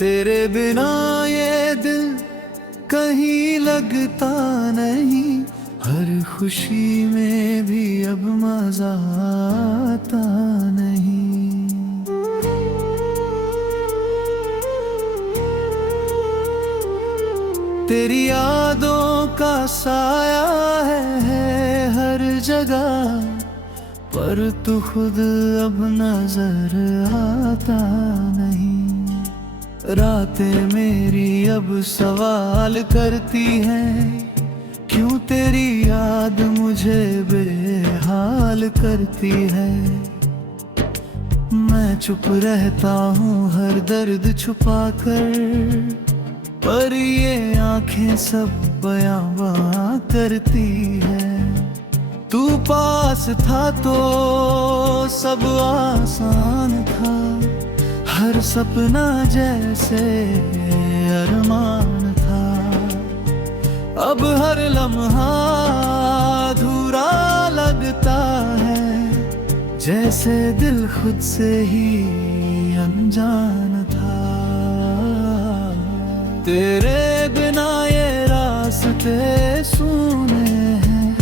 तेरे बिना ये दिल कहीं लगता नहीं, हर खुशी में भी अब मजा आता नहीं। तेरी यादों का साया है हर जगह, पर तू खुद अब नजर आता नहीं। रातें मेरी अब सवाल करती हैं, क्यों तेरी याद मुझे बेहाल करती है। मैं चुप रहता हूँ हर दर्द छुपा कर, पर ये आंखें सब बयां करती है। तू पास था तो सब आसान था, हर सपना जैसे अरमान था। अब हर लम्हा अधूरा लगता है, जैसे दिल खुद से ही अनजान था। तेरे बिना ये रास्ते सूने हैं,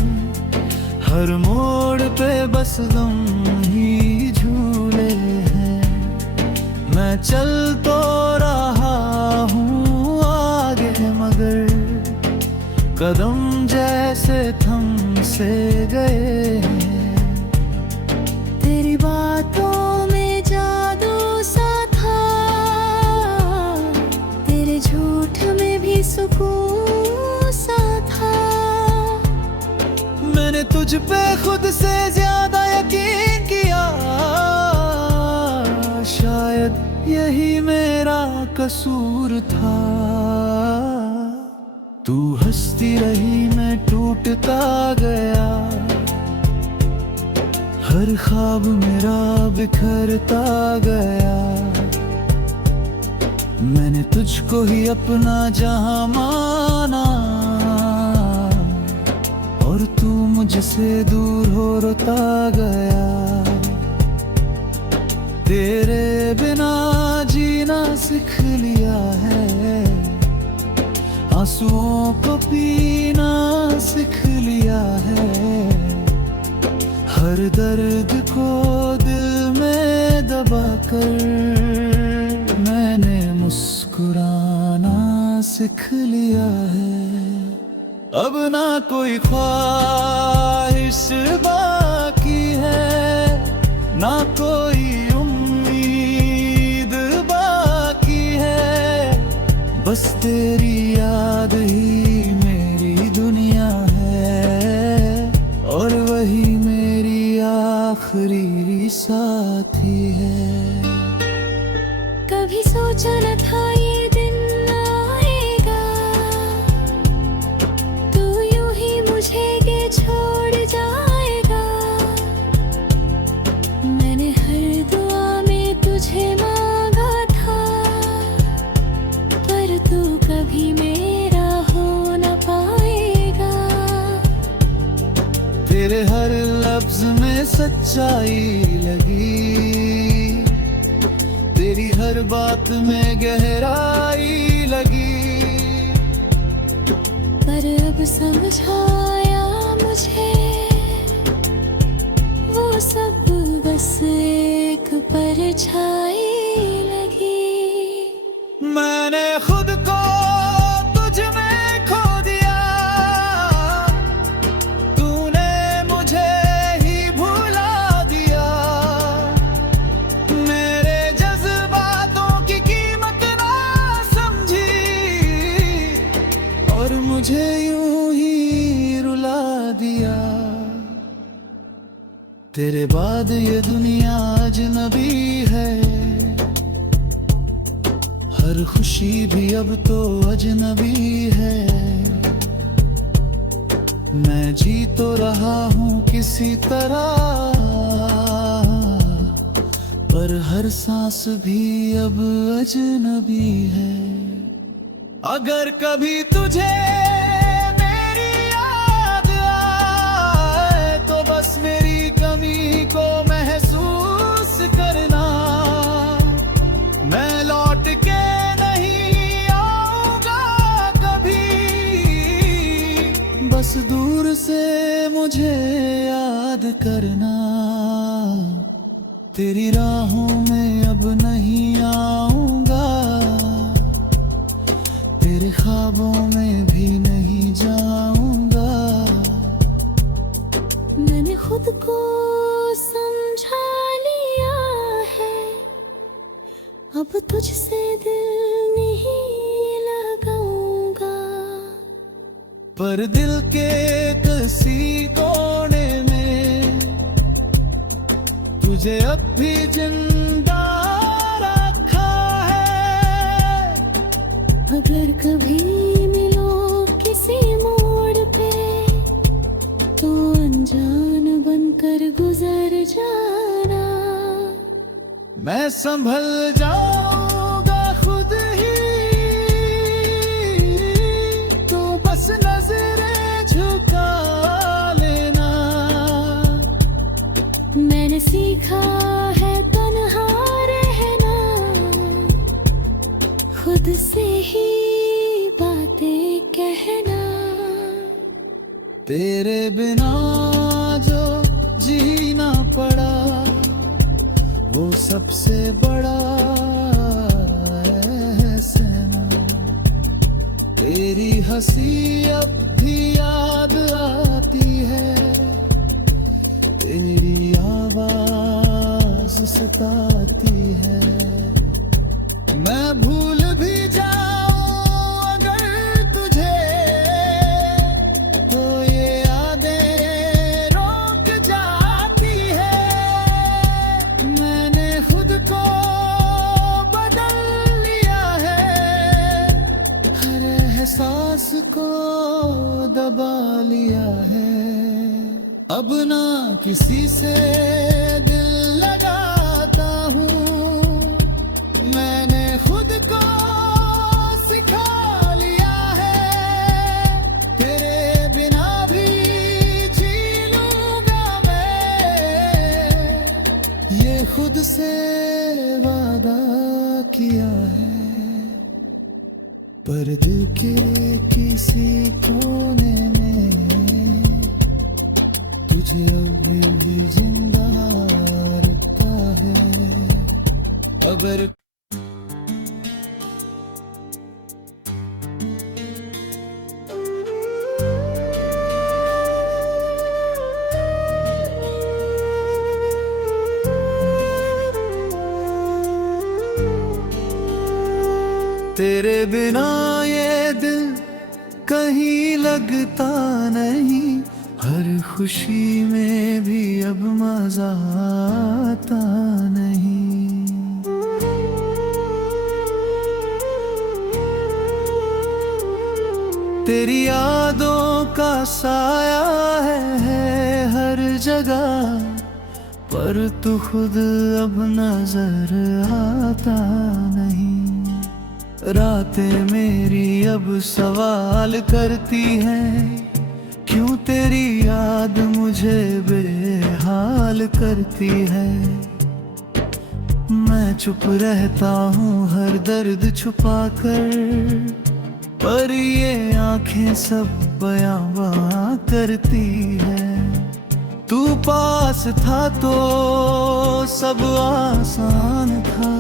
हर मोड़ पे बस गम ही झूले हैं। मैं चल तो रहा हूँ आगे, मगर कदम जैसे थम से गए हैं। तेरी बातों में जादू सा था, तेरे झूठ में भी सुकून सा था। मैंने तुझ पे खुद से ज्यादा यकीन किया, शायद यही मेरा कसूर था। तू हंसती रही मैं टूटता गया, हर ख्वाब मेरा बिखरता गया। मैंने तुझको ही अपना जहां माना, और तू मुझसे दूर हो रोता गया। तेरे बिना जीना सीख लिया है, आंसुओं को पीना सीख लिया है। हर दर्द को दिल में दबाकर मैंने मुस्कुराना सीख लिया है। अब ना कोई ख्वाहिश बाकी है, ना कोई उम्मीद बाकी है। बस तेरी याद ही मेरी दुनिया है, और वही मेरी आखिरी साथी है। कभी सोचा न था ये दिन आएगा, तू यूं ही मुझे के छोड़ जाएगा। मैंने हर दुआ में तुझे मांगा था, पर तू कभी मेरा हो न पाएगा। तेरे हर लफ्ज में सच्चाई लगी, तेरी हर बात में गहराई लगी। पर अब समझ आया मुझे, वो सब बस एक परछाई लगी। मैंने खुद को तुझ में खो दिया, तूने मुझे ही भुला दिया। मेरे जज्बातों की कीमत ना समझी, और मुझे यूं ही रुला दिया। तेरे बाद ये दुनिया अजनबी है, हर खुशी भी अब तो अजनबी है। मैं जी तो रहा हूँ किसी तरह, पर हर सांस भी अब अजनबी है। अगर कभी तुझे मेरी याद आए, तो बस मेरी कमी को महसूस करना। मैं लौट के नहीं ऐसे करना, तेरी राहों में अब नहीं आऊंगा, तेरे ख्वाबों में भी नहीं जाऊंगा। मैंने खुद को समझा लिया है, अब तुझसे दिल नहीं लगाऊंगा। पर दिल के किसी कोने में तुझे अब भी जिंदा रखा है। अगर कभी मिलो किसी मोड़ पे, तो अनजान बनकर गुजर जाना। मैं संभल जाऊंगा खुद ही, तो बस नजरें झुका लेना। मैंने सीखा है तन्हा रहना, खुद से ही बातें कहना। तेरे बिना जो जीना पड़ा, वो सबसे बड़ा सहना। तेरी हंसी अब भी याद आती है, तेरी आवाज सताती है। मैं भूल भी जाऊं अगर तुझे, तो ये यादें रोक जाती है। मैंने खुद को बदल लिया है, हर एहसास को दबा लिया है। अब ना किसी से दिल लगाता हूँ, मैंने खुद को सिखा लिया है। तेरे बिना भी जी लूंगा मैं, ये खुद से वादा किया है। पर दिल के किसी कोने में तुझे अभी भी जिंदा रखता है। अगर तेरे बिना ये दिल कहीं लगता नहीं, हर खुशी में भी अब मजा आता नहीं। तेरी यादों का साया है हर जगह, पर तू खुद अब नजर आता नहीं। रातें मेरी अब सवाल करती हैं, क्यों तेरी याद मुझे बेहाल करती है। मैं चुप रहता हूँ हर दर्द छुपा कर, पर ये आंखें सब बयां करती है। तू पास था तो सब आसान था,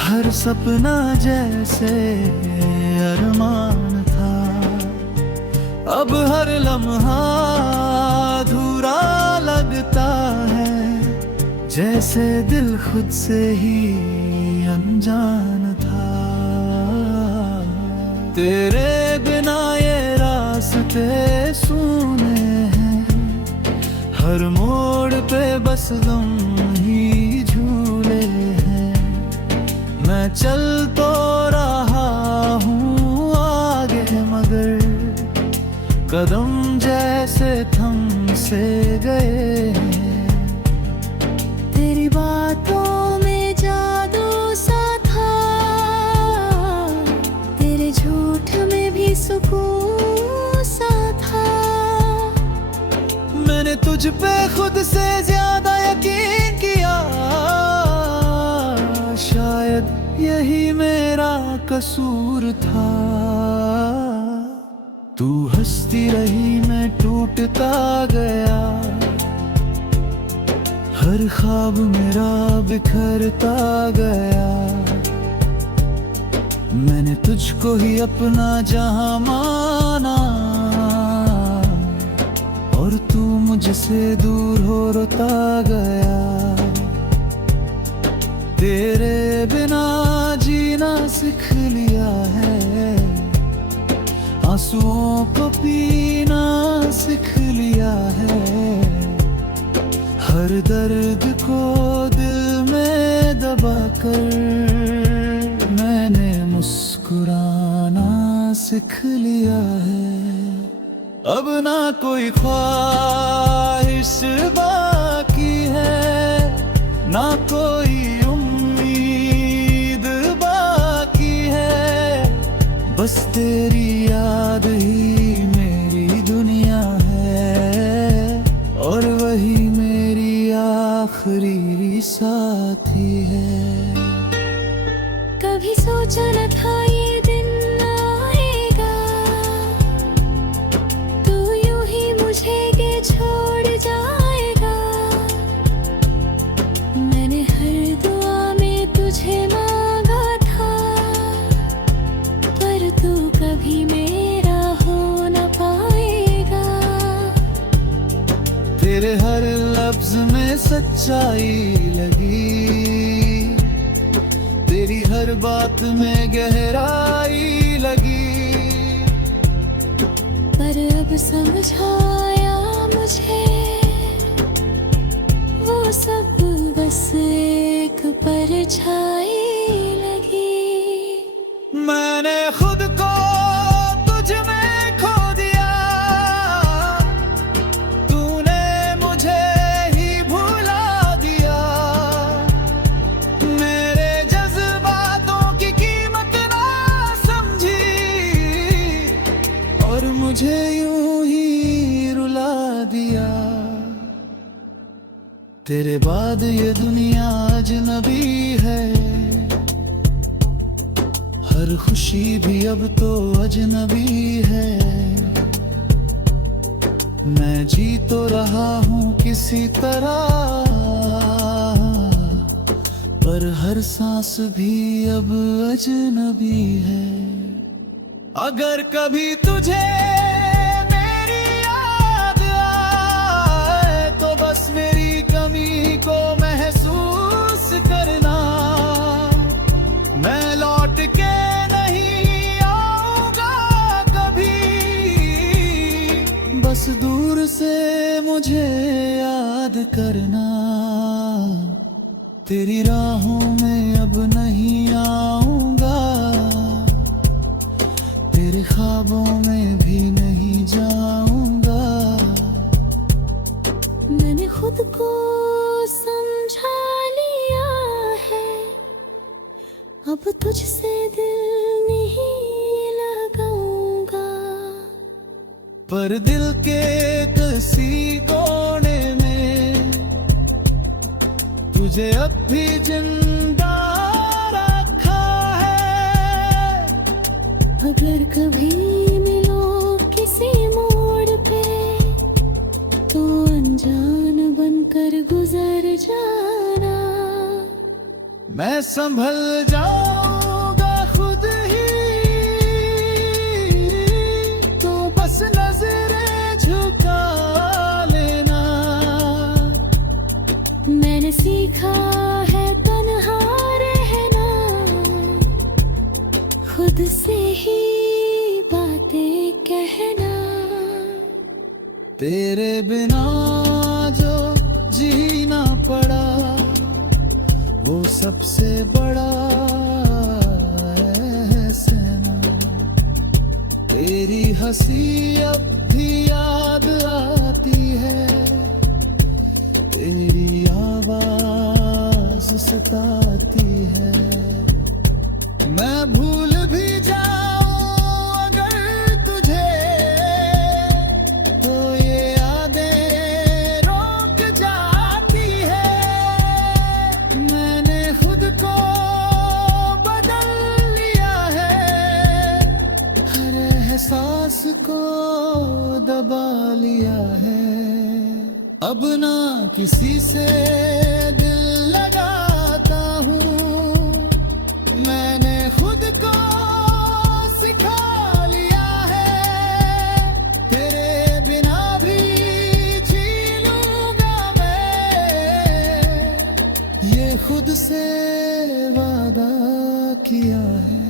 हर सपना जैसे अरमान था। अब हर लम्हा अधूरा लगता है, जैसे दिल खुद से ही अनजान था। तेरे बिना ये रास्ते सूने हैं, हर मोड़ पे बस गम ही झूले हैं। मैं चल तो रहा हूँ आगे, मगर कदम जैसे थम से गए हैं। तेरी बातों में जादू सा था, तेरे झूठ में भी सुकून सा था। मैंने तुझ पे खुद से ज्यादा यकीन किया, शायद यही मेरा कसूर था। तू हंसती रही मैं टूटता गया, हर ख्वाब मेरा बिखरता गया, मैंने तुझको ही अपना जहां माना, और तू मुझसे दूर हो रोता गया। तेरे बिना जीना सीख लिया है, आंसुओं को पीना सीख लिया है, हर दर्द को दिल में दबाकर मैंने मुस्कुराना सीख लिया है। अब ना कोई ख्वाहिश बाकी है, ना कोई उम्मीद बाकी है, बस तेरी याद ही मेरी दुनिया है, और वही मेरी आखिरी साथी है। कभी सोचा न था ये दिन आएगा, तू यूं ही मुझे के छोड़ जाएगा। मैंने हर दुआ में तुझे मांगा था, पर तू कभी मेरा हो न पाएगा। तेरे हर लफ्ज में सच्चाई लगी, तेरी हर बात में गहराई लगी, पर अब समझ आया मुझे वो सब बस एक परछाई लगी। मैंने खुद को तुझ में खो दिया, तूने मुझे ही भुला दिया। मेरे जज्बातों की कीमत ना समझी, और मुझे यूं ही रुला दिया। तेरे बाद ये दुनिया अजनबी है, हर खुशी भी अब तो अजनबी है। मैं जी तो रहा हूँ किसी तरह, पर हर सांस भी अब अजनबी है। अगर कभी तुझे मेरी याद आए, तो बस मेरी कमी को महसूस करना। मैं लौट के नहीं आऊंगा कभी, बस दूर से मुझे याद करना। तेरी राहों में अब नहीं आऊंगा, तेरे ख्वाबों में भी नहीं जाऊंगा। मैंने खुद को समझा लिया है, अब तुझसे दिल नहीं लगाऊंगा। पर दिल के किसी कोने में तुझे अब भी जिंदा रखा है। अगर कभी मिलो किसी मोड़ पे, तो अनजान बनकर गुजर जाना। मैं संभल जाऊंगा खुद ही, तो बस नजरें झुका लेना। मैंने सीखा है तन्हा रहना, खुद से ही बातें कहना। तेरे बिना जो जीना पड़ा, वो सबसे बड़ा सहना। तेरी हंसी अब भी याद आती है, तेरी आवाज सताती है। मैं भूल भी जाऊं अगर तुझे, तो ये यादें रोक जाती है। मैंने खुद को बदल लिया है, हर एहसास को दबा लिया है। अब ना किसी से दिल लगाता हूँ, मैंने खुद को सिखा लिया है, तेरे बिना भी जी लूंगा मैं, ये खुद से वादा किया है।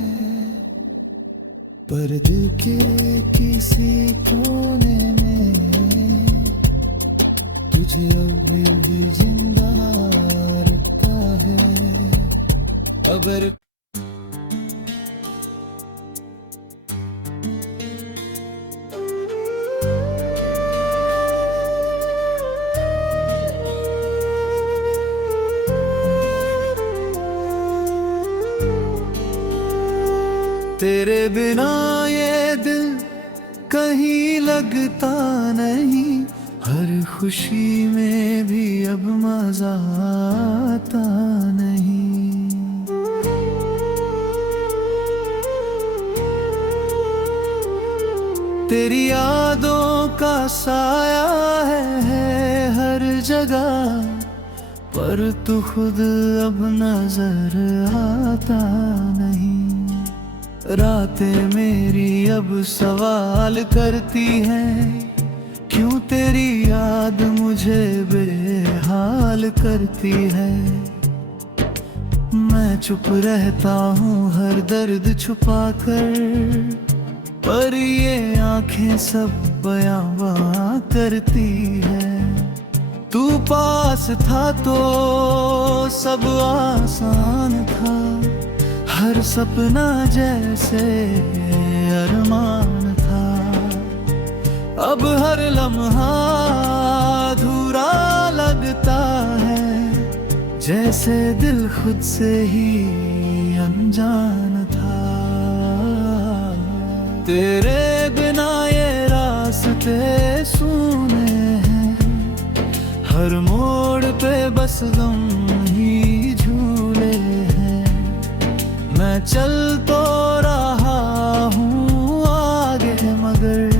पर दिल के किसी कोने में तुझे अभी भी जिंदा रखता है। अगर तेरे बिना ये दिल कहीं लगता नहीं, हर खुशी में भी अब मजा आता नहीं। तेरी यादों का साया है हर जगह, पर तू खुद अब नजर आता नहीं। रातें मेरी अब सवाल करती हैं, क्यों तेरी याद मुझे बेहाल करती है। मैं चुप रहता हूँ हर दर्द छुपा कर, पर ये आंखें सब बयां करती है। तू पास था तो सब आसान था, हर सपना जैसे अरमान था। अब हर लम्हा अधूरा लगता है, जैसे दिल खुद से ही अनजान था। तेरे बिना ये रास्ते सूने हैं, हर मोड़ पे बस गम ही झूले हैं। मैं चल तो रहा हूँ आगे, मगर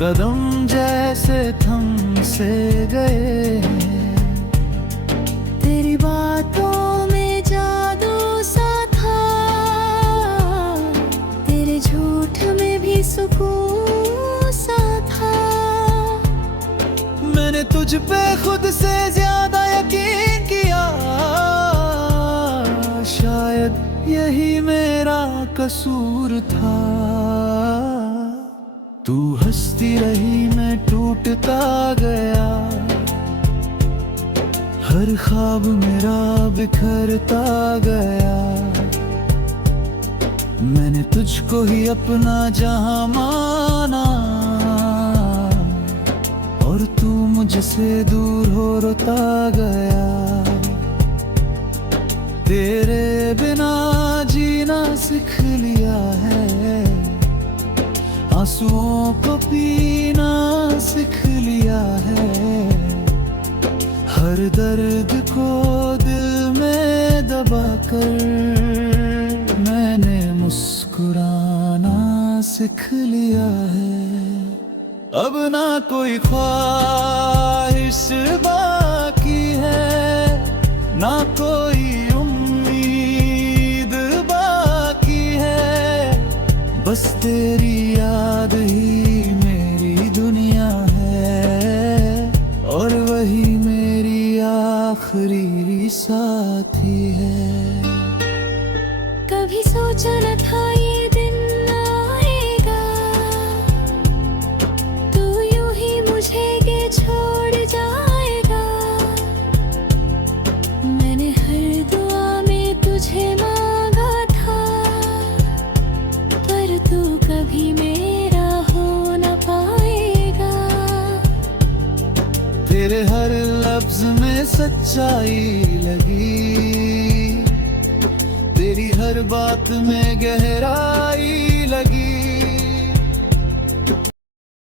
कदम जैसे थम से गए हैं। तेरी बातों में जादू सा था, तेरे झूठ में भी सुकून सा था। मैंने तुझ पे खुद से ज्यादा यकीन किया, शायद यही मेरा कसूर था। तू हंसती रही मैं टूटता गया, हर ख्वाब मेरा बिखरता गया। मैंने तुझको ही अपना जहां माना, और तू मुझसे दूर हो रोता गया। तेरे बिना जीना सीख लिया है, आंसुओं को पीना सीख लिया है। हर दर्द को दिल में दबाकर मैंने मुस्कुराना सीख लिया है। अब ना कोई ख्वाहिश बाकी है, ना कोई उम्मीद बाकी है। बस तेरी याद ही मेरी दुनिया है, और वही मेरी आखिरी साथी है। कभी सोचा न था ये दिन आएगा, तू यूं ही मुझे के छोड़ जाएगा। मैंने हर दुआ में तुझे मांगा था, पर तू कभी मेरा हो न पाएगा। तेरे हर लफ्ज में सच्चाई लगी, तेरी हर बात में गहराई